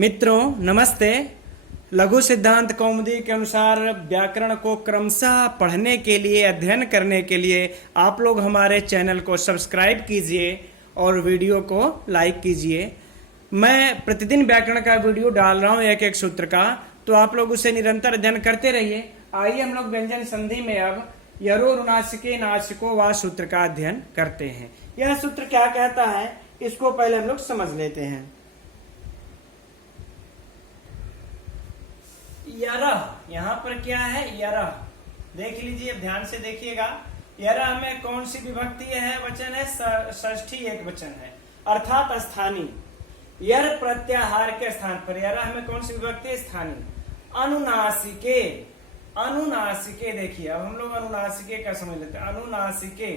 मित्रों नमस्ते। लघु सिद्धांत कौमुदी के अनुसार व्याकरण को क्रमशः पढ़ने के लिए, अध्ययन करने के लिए आप लोग हमारे चैनल को सब्सक्राइब कीजिए और वीडियो को लाइक कीजिए। मैं प्रतिदिन व्याकरण का वीडियो डाल रहा हूँ एक एक सूत्र का, तो आप लोग उसे निरंतर अध्ययन करते रहिए। आइए हम लोग व्यंजन संधि में अब यरो रुनासिके नासिको वा सूत्र का अध्ययन करते हैं। यह सूत्र क्या कहता है इसको पहले हम लोग समझ लेते हैं। यरह, यहाँ पर क्या है यरह, देख लीजिए, ध्यान से देखिएगा। यरह में कौन सी विभक्ति है, वचन है, षष्ठी एक वचन है, अर्थात स्थानीय। यर प्रत्याहार के स्थान पर, यरह में कौन सी विभक्ति है, स्थानीय। अनुनासिके, अनुनासिके देखिए, अब हम लोग अनुनासिके का समझ लेते हैं। अनुनासिके,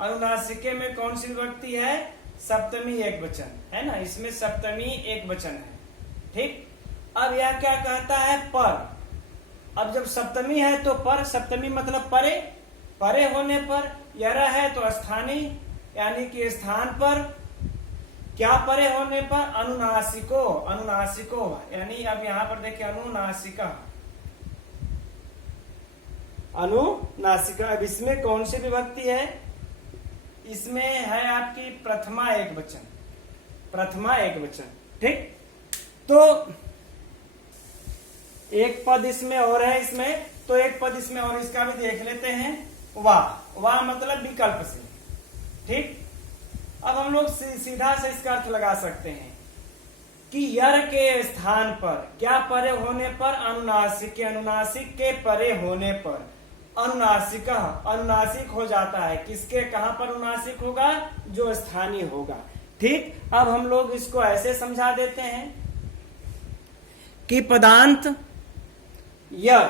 अनुनासिके में कौन सी विभक्ति है, सप्तमी एक वचन है ना, इसमें सप्तमी एक वचन है। ठीक, अब यह क्या कहता है, पर। अब जब सप्तमी है तो पर, सप्तमी मतलब परे, परे होने पर। यरह है तो स्थानीय यानी कि स्थान पर। क्या परे होने पर, अनुनासिको, अनुनासिको यानी अब यहां पर देखिए अनुनासिका, अनुनासिका। अब इसमें कौन सी विभक्ति है, इसमें है आपकी प्रथमा एक वचन, प्रथमा एक वचन। ठीक, तो एक पद इसमें और है, इसमें तो एक पद इसमें और, इसका भी देख लेते हैं। वाह, वाह मतलब विकल्प से। ठीक, अब हम लोग सीधा से इसका अर्थ लगा सकते हैं कि यर के स्थान पर, क्या परे होने पर, अनुनासिक के, अनुनासिक के परे होने पर अनुनासिका, अनुनासिक हो जाता है। किसके, कहां पर अनुनासिक होगा, जो स्थानीय होगा। ठीक, अब हम लोग इसको ऐसे समझा देते हैं कि पदांत यर,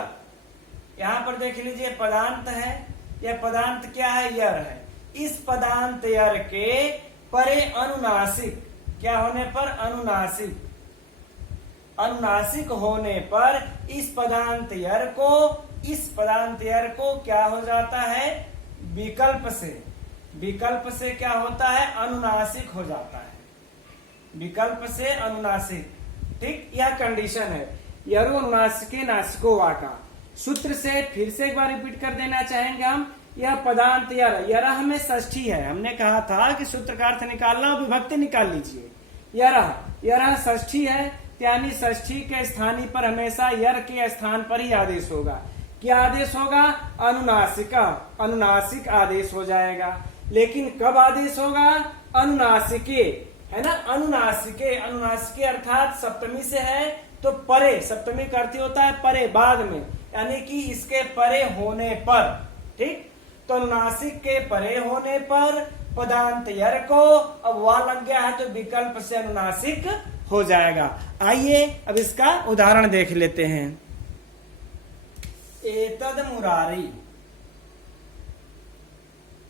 यहां पर देख लीजिए पदांत है, यह पदांत क्या है, यर है। इस पदांत यर के परे अनुनासिक, क्या होने पर, अनुनासिक, अनुनासिक होने पर इस पदांत यर को, इस पदांत यर को क्या हो जाता है, विकल्प से, विकल्प से क्या होता है, अनुनासिक हो जाता है, विकल्प से अनुनासिक। ठीक, यह कंडीशन है यरो अनुनासिके नासिको वा का। सूत्र से फिर से एक बार रिपीट कर देना चाहेंगे हम। यह पदांत यर, यरह में षष्ठी है, हमने कहा था कि सूत्र का अर्थ निकालना और विभक्ति निकाल लीजिए। यरह, यरह षष्ठी है, यानी षष्ठी के स्थानीय पर हमेशा यर के स्थान पर ही आदेश होगा। क्या आदेश होगा, अनुनासिका, अनुनासिक आदेश हो जाएगा। लेकिन कब आदेश होगा, अनुनासिके है ना, अनुनासिके, अनुनासिके अर्थात सप्तमी से है तो परे, सप्तमी का अर्थ होता है परे, बाद में, यानी कि इसके परे होने पर। ठीक, तो अनुनासिक के परे होने पर पदांत यर को, अब वह लग गया है तो विकल्प से अनुनासिक हो जाएगा। आइए अब इसका उदाहरण देख लेते हैं। एतद मुरारी,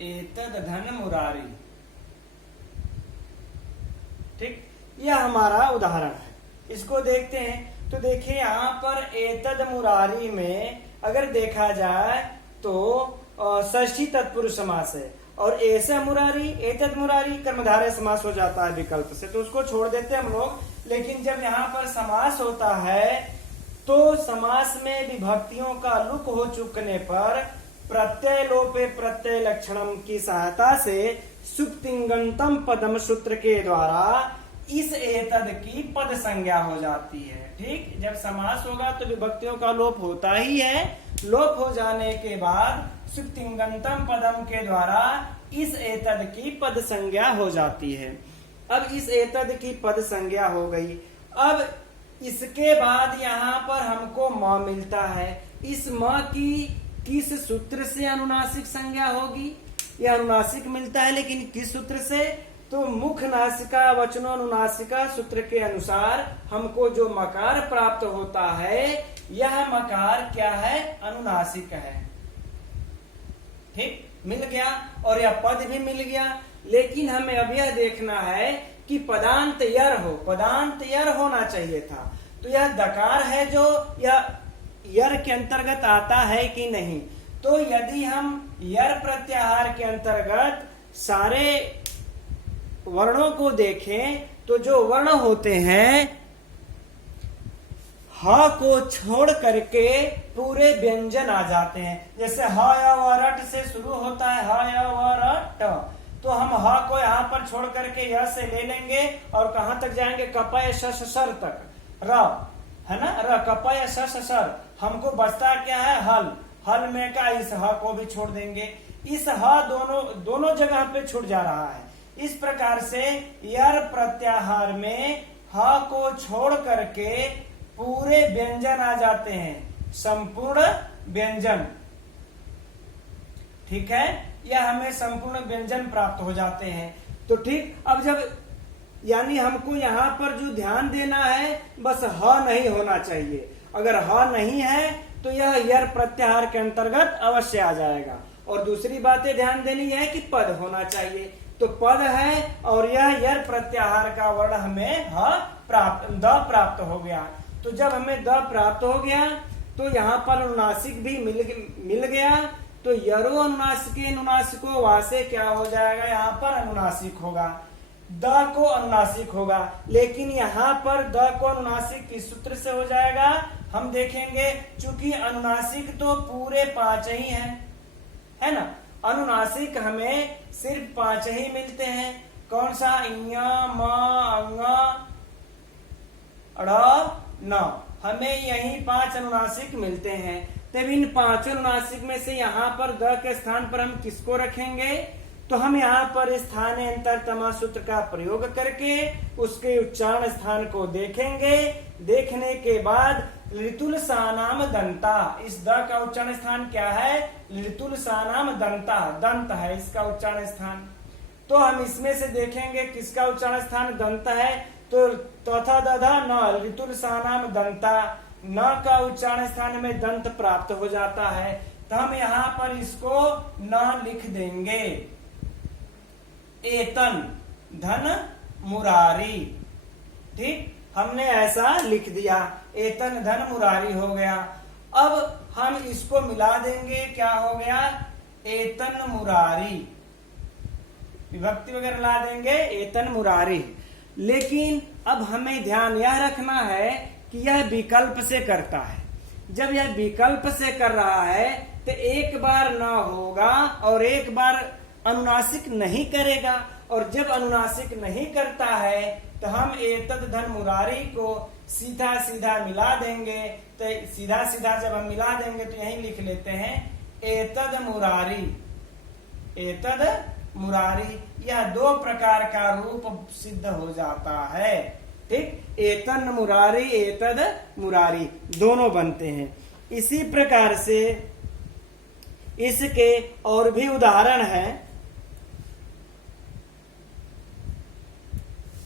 एतद धन मुरारी। ठीक, यह हमारा उदाहरण है। इसको देखते हैं तो देखिए यहाँ पर एतद मुरारी में अगर देखा जाए तो षष्ठी तत्पुरुष समास है, और ऐसे मुरारी, एतद मुरारी कर्मधारय समास हो जाता है विकल्प से, तो उसको छोड़ देते हैं हम लोग। लेकिन जब यहाँ पर समास होता है तो समास में विभक्तियों का लुक हो चुकने पर प्रत्यय लोपे प्रत्यय लक्षणम की सहायता से सुप्तिंगंतम पदम सूत्र के द्वारा इस एतद की पद संज्ञा हो जाती है। ठीक, जब समास होगा तो विभक्तियों का लोप होता ही है, लोप हो जाने के बाद सुप्तिंगंतम पदम के द्वारा इस एतद की पद संज्ञा हो जाती है। अब इस एतद की पद संज्ञा हो गई। अब इसके बाद यहाँ पर हमको म मिलता है। इस म की किस सूत्र से अनुनासिक संज्ञा होगी, यह अनुनासिक मिलता है, लेकिन किस सूत्र से, तो मुख नासिका वचनो अनुनासिका सूत्र के अनुसार हमको जो मकार प्राप्त होता है, यह मकार क्या है, अनुनासिक है। ठीक, मिल गया, और यह पद भी मिल गया। लेकिन हमें अब यह देखना है कि पदांत यर हो, पदांत यर होना चाहिए था। तो यह दकार है जो यह यर के अंतर्गत आता है कि नहीं। तो यदि हम यर प्रत्याहार के अंतर्गत सारे वर्णों को देखें तो जो वर्ण होते हैं ह को छोड़ करके पूरे व्यंजन आ जाते हैं। जैसे ह या व रट से शुरू होता है, ह या व रट, तो हम ह को यहाँ पर छोड़ करके य से ले लेंगे और कहां तक जाएंगे, कपय शश सर तक, र है ना, र कपय शश सर। हमको बचता क्या है, हल, हल में का इस ह को भी छोड़ देंगे। इस ह दोनों जगह पे छूट जा रहा है। इस प्रकार से यर प्रत्याहार में ह को छोड़ करके पूरे व्यंजन आ जाते हैं, संपूर्ण व्यंजन। ठीक है, यह हमें संपूर्ण व्यंजन प्राप्त हो जाते हैं। तो ठीक, अब जब यानी हमको यहाँ पर जो ध्यान देना है बस ह नहीं होना चाहिए। अगर ह नहीं है तो यह यर प्रत्याहार के अंतर्गत अवश्य आ जाएगा। और दूसरी बातें ध्यान देनी है कि पद होना चाहिए। तो पद है और यह यर प्रत्याहार का वर्ण हमें द प्राप्त हो गया। तो जब हमें द प्राप्त हो गया तो यहाँ पर अनुनासिक भी मिल गया। तो यरो अनुनासिके अनुनासिको वासे क्या हो जाएगा, यहाँ पर अनुनासिक होगा, द को अनुनासिक होगा। लेकिन यहाँ पर द को अनुनासिक किस सूत्र से हो जाएगा हम देखेंगे। चूंकि अनुनासिक तो पूरे 5 ही है ना, अनुनासिक हमें सिर्फ 5 ही मिलते हैं। कौन सा, इया, म, अंग, ड़, न, हमें यही 5 अनुनासिक मिलते हैं। तब इन 5 अनुनासिक में से यहाँ पर द के स्थान पर हम किसको रखेंगे, तो हम यहाँ पर स्थानांतरतम सूत्र का प्रयोग करके उसके उच्चारण स्थान को देखेंगे। देखने के बाद लितुल सानाम दंता, इस द का उच्चारण स्थान क्या है, लितुल सानाम दंता, दंत है इसका उच्चारण स्थान। तो हम इसमें से देखेंगे किसका उच्चारण स्थान दंत है, तो तथा दधा न लितुल सानाम दंता, न का उच्चारण स्थान में दंत प्राप्त हो जाता है। तो हम यहाँ पर इसको न लिख देंगे, एतन धन मुरारी। ठीक, हमने ऐसा लिख दिया, एतन धन मुरारी हो गया। अब हम इसको मिला देंगे, क्या हो गया, एतन मुरारी, विभक्ति वगैरह ला देंगे, एतन मुरारी। लेकिन अब हमें ध्यान यह रखना है कि यह विकल्प से करता है। जब यह विकल्प से कर रहा है तो एक बार न होगा और एक बार अनुनासिक नहीं करेगा। और जब अनुनासिक नहीं करता है तो हम एतद धन मुरारी को सीधा सीधा मिला देंगे। तो सीधा सीधा जब हम मिला देंगे तो यही लिख लेते हैं, एतद मुरारी, एतद मुरारी। यह 2 प्रकार का रूप सिद्ध हो जाता है। ठीक, एतन मुरारी, एतद मुरारी दोनों बनते हैं। इसी प्रकार से इसके और भी उदाहरण है।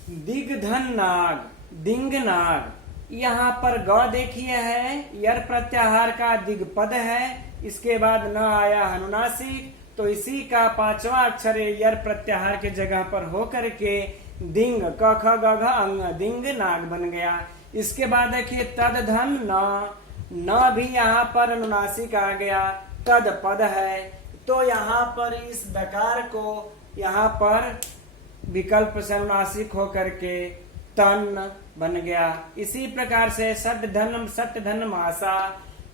दिग्धन नाग, दिंग नाग, यहाँ पर ग देखिए है, यर प्रत्याहार का दिग पद है, इसके बाद न आया अनुनासिक, तो इसी का 5वां अक्षर यर प्रत्याहार के जगह पर हो करके दिंग, क ख ग घ अंग, दिंग नाग बन गया। इसके बाद देखिए तद धन न भी यहाँ पर अनुनासिक आ गया, तद पद है। तो यहाँ पर इस दकार को यहाँ पर विकल्प से अनुनासिक हो करके तन बन गया। इसी प्रकार से सट धन मासा,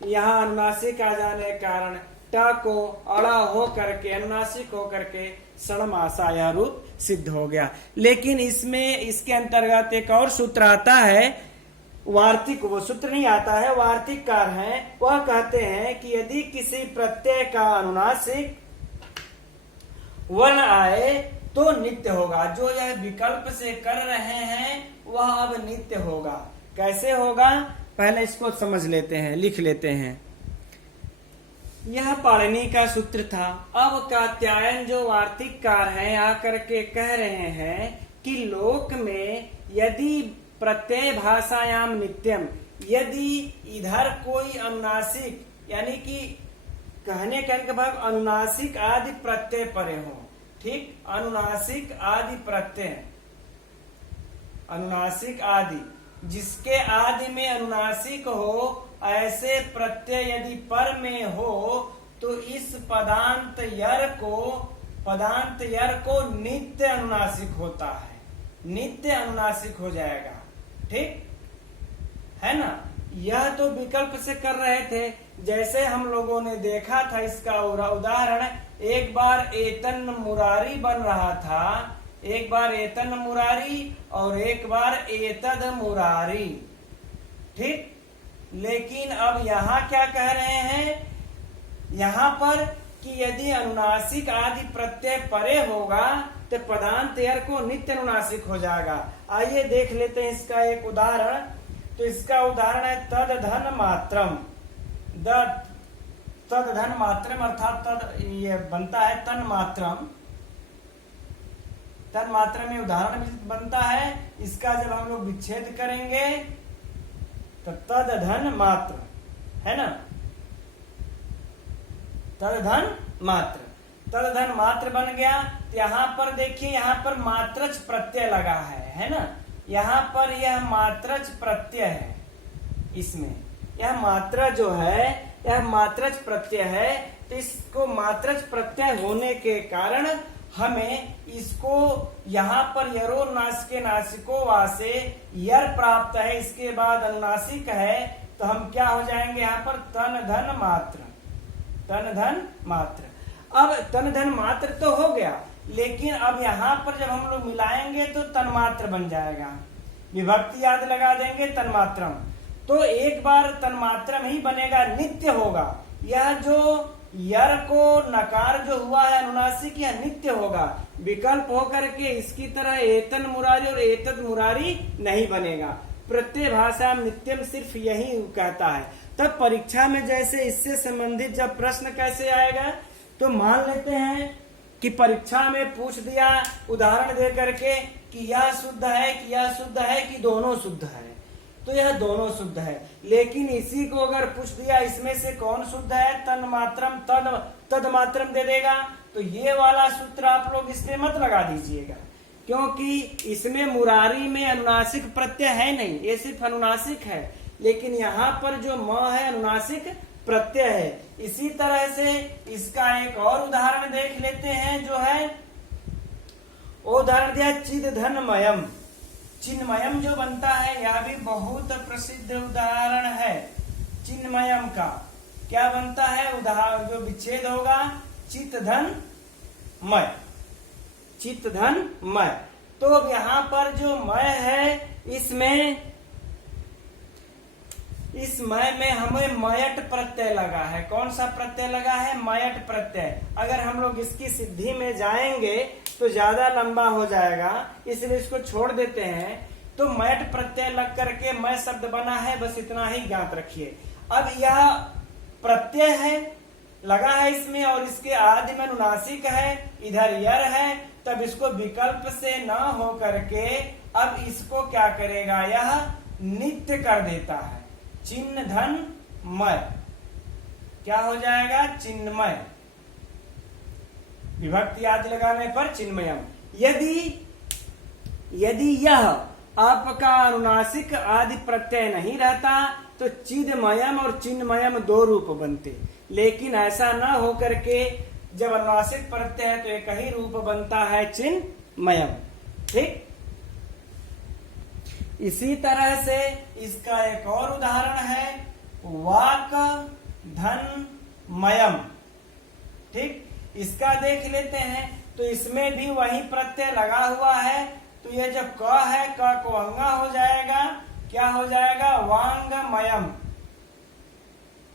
यहाँ अनुनासिक आ जाने के कारण ट को अड़ा हो करके अनुनासिक हो करके सणमासा यह रूप सिद्ध हो गया। लेकिन इसमें इसके अंतर्गत एक और सूत्र आता है, वार्तिक, वो सूत्र नहीं आता है, वार्तिककार हैं, वह कहते हैं कि यदि किसी प्रत्यय का अनुनासिक वर्ण आए तो नित्य होगा। जो यह विकल्प से कर रहे हैं वह अब नित्य होगा। कैसे होगा, पहले इसको समझ लेते हैं, लिख लेते हैं। यह पाणिनि का सूत्र था। अब कात्यायन जो वार्तिककार हैं आकर के कह रहे हैं कि लोक में यदि प्रत्यय भाषायाम नित्यम, यदि इधर कोई अनुनासिक यानी कि कहने के भाग अनुनासिक आदि प्रत्यय परे हो, ठीक, अनुनासिक आदि प्रत्यय, अनुनासिक आदि, जिसके आदि में अनुनासिक हो ऐसे प्रत्यय यदि पर में हो तो इस पदांत यर को नित्य अनुनासिक होता है। नित्य अनुनासिक हो जाएगा। ठीक है ना। यह तो विकल्प से कर रहे थे। जैसे हम लोगों ने देखा था इसका उदाहरण, एक बार एतन मुरारी बन रहा था, एक बार एतन मुरारी और एक बार एतद मुरारी। ठीक, लेकिन अब यहाँ क्या कह रहे हैं, यहाँ पर कि यदि अनुनासिक आदि प्रत्यय परे होगा तो पदांत यर को नित्य अनुनासिक हो जाएगा। आइए देख लेते हैं इसका एक उदाहरण। तो इसका उदाहरण है तद धन मात्रम। तद धन मात्रम अर्थात तद ये बनता है तन मात्रम। तन मात्रम में उदाहरण बनता है। इसका जब हम लोग विच्छेद करेंगे तो तद धन मात्र है ना, तद धन मात्र, तद धन मात्र बन गया। यहाँ पर देखिए, यहाँ पर मात्रच प्रत्यय लगा है ना। यहाँ पर यह मात्रच प्रत्यय है। इसमें यह मात्रा जो है यह मात्रच प्रत्यय है। तो इसको मात्रच प्रत्यय होने के कारण हमें इसको यहाँ पर यरो नासिके नासिको वा से यर प्राप्त है, इसके बाद अनुनासिक है। तो हम क्या हो जाएंगे यहाँ पर तन धन मात्र, तन धन मात्र। अब तन धन मात्र तो हो गया, लेकिन अब यहाँ पर जब हम लोग मिलाएंगे तो तन्मात्र बन जाएगा। विभक्ति आदि लगा देंगे तन्मात्रम, तो एक बार तन्मात्रम ही बनेगा, नित्य होगा। यह जो यर को नकार जो हुआ है अनुनासिक, यह नित्य होगा। विकल्प होकर के इसकी तरह एतन मुरारी और एतद मुरारी नहीं बनेगा। प्रत्यय भाषा नित्यम सिर्फ यही कहता है। तब परीक्षा में जैसे इससे संबंधित जब प्रश्न कैसे आएगा, तो मान लेते हैं कि परीक्षा में पूछ दिया उदाहरण दे करके कि यह शुद्ध है कि यह शुद्ध है कि दोनों शुद्ध है, तो यह दोनों शुद्ध है। लेकिन इसी को अगर पूछ दिया इसमें से कौन शुद्ध है, तन मात्रम तद मात्रम दे देगा, तो ये वाला सूत्र आप लोग इसमें मत लगा दीजिएगा, क्योंकि इसमें मुरारी में अनुनासिक प्रत्यय है नहीं, ये सिर्फ अनुनासिक है। लेकिन यहाँ पर जो म है अनुनासिक प्रत्यय है। इसी तरह से इसका एक और उदाहरण देख लेते हैं, जो है वो उदाहरण दिया चिद धनमयम। चिन्मयम जो बनता है यह भी बहुत प्रसिद्ध उदाहरण है। चिन्मयम का क्या बनता है, उदाहरण जो विच्छेद होगा चित धन मय, चित धन मय। तो अब यहाँ पर जो मय है इसमें इस मय में हमें मयट प्रत्यय लगा है। कौन सा प्रत्यय लगा है, मयट प्रत्यय। अगर हम लोग इसकी सिद्धि में जाएंगे तो ज्यादा लंबा हो जाएगा, इसलिए इसको छोड़ देते हैं। तो मयट प्रत्यय लग करके मय शब्द बना है, बस इतना ही ज्ञात रखिए। अब यह प्रत्यय है लगा है इसमें और इसके आदि में अनुनासिक है, इधर यर है, तब इसको विकल्प से न हो करके अब इसको क्या करेगा, यह नित्य कर देता है। चिन्ह धन मय क्या हो जाएगा, चिन्मय। विभक्ति आदि लगाने पर चिन्मयम। यदि यह आपका अनुनासिक आदि प्रत्यय नहीं रहता तो चिदमयम और चिन्मयम दो रूप बनते। लेकिन ऐसा न हो करके जब अनुनासिक प्रत्यय है तो एक ही रूप बनता है, चिन्मयम। ठीक, इसी तरह से इसका एक और उदाहरण है वाक धन मयम। ठीक, इसका देख लेते हैं। तो इसमें भी वही प्रत्यय लगा हुआ है, तो ये जब क है क को अंगा हो जाएगा, क्या हो जाएगा, वांगमयम।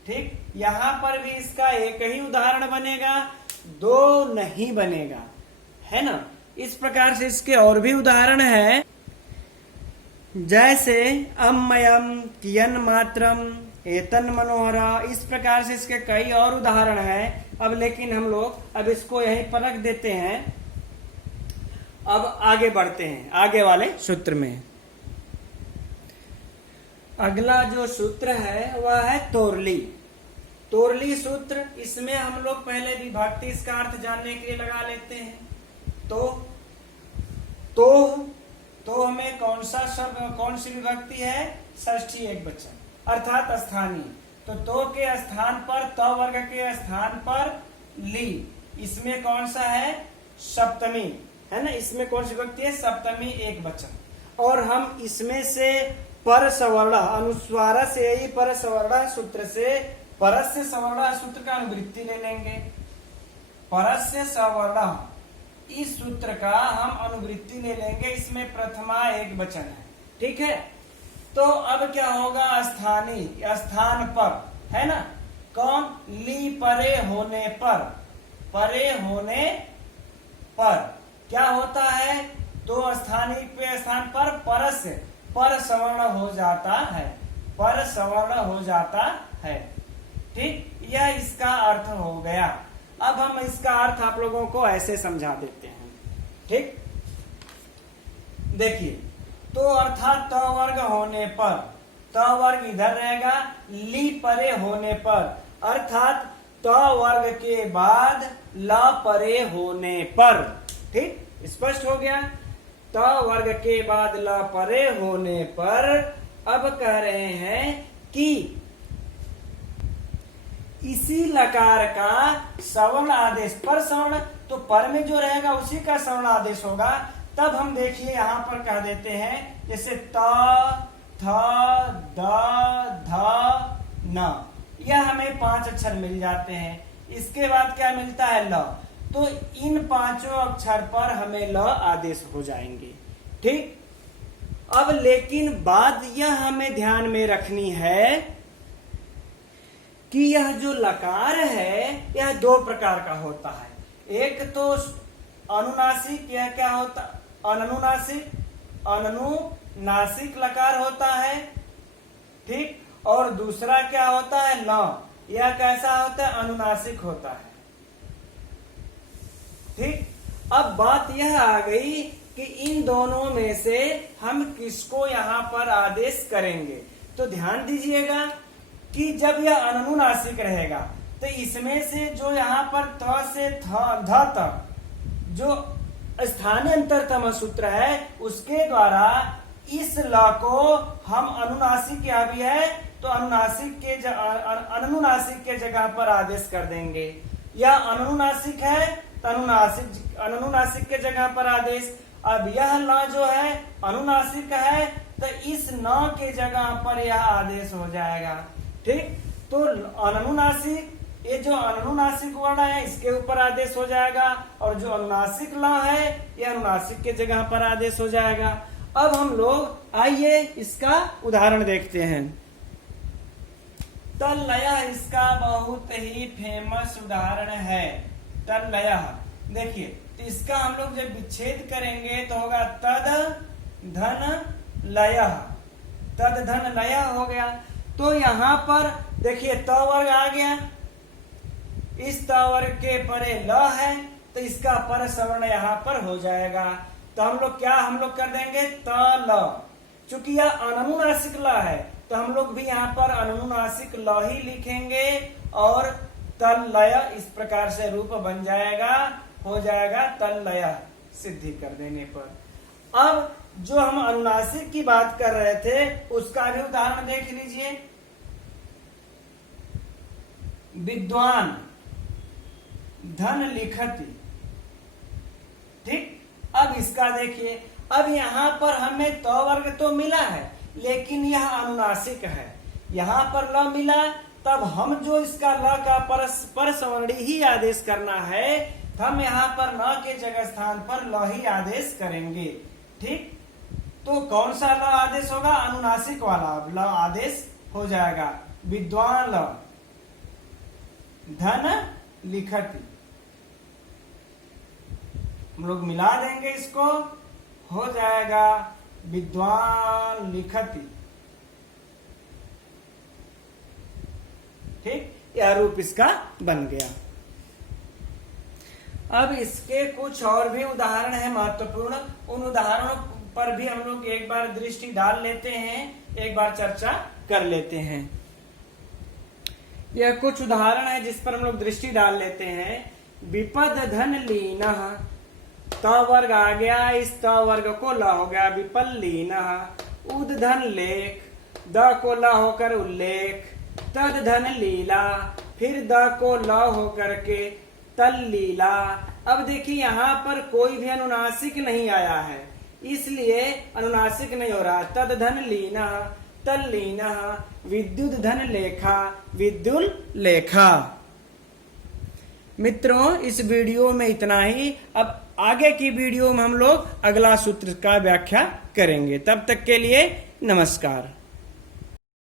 ठीक, यहाँ पर भी इसका एक ही उदाहरण बनेगा, दो नहीं बनेगा, है ना। इस प्रकार से इसके और भी उदाहरण है, जैसे अमयम कियन मात्रम एतन मनोहरा। इस प्रकार से इसके कई और उदाहरण हैं। अब लेकिन हम लोग अब इसको यहीं पर रख देते हैं। अब आगे बढ़ते हैं आगे वाले सूत्र में। अगला जो सूत्र है वह है तोरली। तोरली सूत्र, इसमें हम लोग पहले विभक्ति इसका अर्थ जानने के लिए लगा लेते हैं। तो हमें कौन सा शब्द, कौन सी विभक्ति है, षष्ठी एकवचन अर्थात स्थानीय। तो के स्थान पर त वर्ग के स्थान पर ली, इसमें कौन सा है, सप्तमी है ना, इसमें कौन सी विभक्ति है, सप्तमी एक वचन। और हम इसमें से पर सवर्ण अनुस्वार से ही पर सवर्ण सूत्र से परस्य सवर्ण सूत्र का अनुवृत्ति ले लेंगे। परस्य सवर्ण इस सूत्र का हम अनुवृत्ति ले लेंगे, इसमें प्रथमा एक वचन है, ठीक है। तो अब क्या होगा, स्थानीय स्थान पर, है ना, कौन, ली परे होने पर, परे होने पर क्या होता है, तो स्थानीय पे स्थान पर परस्य पर सवर्ण हो जाता है, पर सवर्ण हो जाता है, ठीक। यह इसका अर्थ हो गया। अब हम इसका अर्थ आप लोगों को ऐसे समझा देते हैं, ठीक। देखिए, तो अर्थात त वर्ग होने पर, त वर्ग इधर रहेगा, ली परे होने पर, अर्थात त वर्ग के बाद ल परे होने पर, ठीक, स्पष्ट हो गया। त वर्ग के बाद ल परे होने पर अब कह रहे हैं कि इसी लकार का सवर्ण आदेश, पर सवर्ण, तो पर में जो रहेगा उसी का सवर्ण आदेश होगा। तब हम देखिए यहां पर कह देते हैं, जैसे त, थ, द, ध, न, यह हमें 5 अक्षर मिल जाते हैं। इसके बाद क्या मिलता है, ल, तो इन 5 अक्षर पर हमें ल आदेश हो जाएंगे, ठीक। अब लेकिन बात यह हमें ध्यान में रखनी है कि यह जो लकार है यह 2 प्रकार का होता है। एक तो अनुनासिक, यह क्या होता, अनुनासिक, अनुनासिक लकार होता है, ठीक। और दूसरा क्या होता है, ल, यह कैसा होता है, अनुनासिक होता है, ठीक। अब बात यह आ गई कि इन दोनों में से हम किसको यहाँ पर आदेश करेंगे। तो ध्यान दीजिएगा कि जब यह अनुनासिक रहेगा तो इसमें से जो यहाँ पर त से ध तक जो स्थानांतरतम सूत्र है उसके द्वारा इस ल को हम अनुनासिक, या भी है तो अनुनासिक के जगह पर आदेश कर देंगे। या अनुनासिक है तो अनुनासिक के जगह पर आदेश। अब यह ल जो है अनुनासिक है तो इस न के जगह पर यह आदेश हो जाएगा, ठीक। तो अनुनासिक, ये जो अनुनासिक वर्ण है इसके ऊपर आदेश हो जाएगा, और जो अनुनासिक ल है यह अनुनासिक के जगह पर आदेश हो जाएगा। अब हम लोग आइए इसका उदाहरण देखते हैं। तल्लय इसका बहुत ही फेमस उदाहरण है। तल्लय, देखिए, तो इसका हम लोग जब विच्छेद करेंगे तो होगा तद धन लय, तद धन लय हो गया। तो यहाँ पर देखिए त वर्ग आ गया, इस त वर्ग के परे ल है तो इसका पर सवर्ण यहाँ पर हो जाएगा। तो हम लोग कर देंगे त ल, चूंकि यह अनुनासिक ल है तो हम लोग भी यहाँ पर अनुनासिक ल ही लिखेंगे और तल्लय इस प्रकार से रूप बन जाएगा, हो जाएगा तल्लय सिद्धि कर देने पर। अब जो हम अनुनासिक की बात कर रहे थे उसका भी उदाहरण देख लीजिए। विद्वान धन लिखति, ठीक। अब इसका देखिए, अब यहाँ पर हमें त वर्ग तो मिला है लेकिन यह अनुनासिक है, यहाँ पर ल मिला, तब हम जो इसका ल का पर सवर्णी ही आदेश करना है, हम यहाँ पर न के जगह स्थान पर ल ही आदेश करेंगे, ठीक। तो कौन सा ल आदेश होगा, अनुनासिक वाला ल आदेश हो जाएगा। विद्वान ल धन लिखति, हम लोग मिला देंगे इसको, हो जाएगा विद्वान लिखति, ठीक। यह रूप इसका बन गया। अब इसके कुछ और भी उदाहरण है महत्वपूर्ण, उन उदाहरणों पर भी हम लोग एक बार दृष्टि डाल लेते हैं, एक बार चर्चा कर लेते हैं। यह कुछ उदाहरण है जिस पर हम लोग दृष्टि डाल लेते हैं। विपद धन लीनः, त वर्ग आ गया, इस त वर्ग को ल हो गया विपल लीनः। उद धन लेख, द को ल होकर उल्लेख, तद धन लीला, फिर द को ल होकर के तल लीला, अब देखिए यहाँ पर कोई भी अनुनासिक नहीं आया है, इसलिए अनुनासिक नहीं हो रहा। तद धन लीना, तल लीना, विद्युत धन लेखा, विद्युल लेखा। मित्रों, इस वीडियो में इतना ही। अब आगे की वीडियो में हम लोग अगला सूत्र का व्याख्या करेंगे। तब तक के लिए नमस्कार।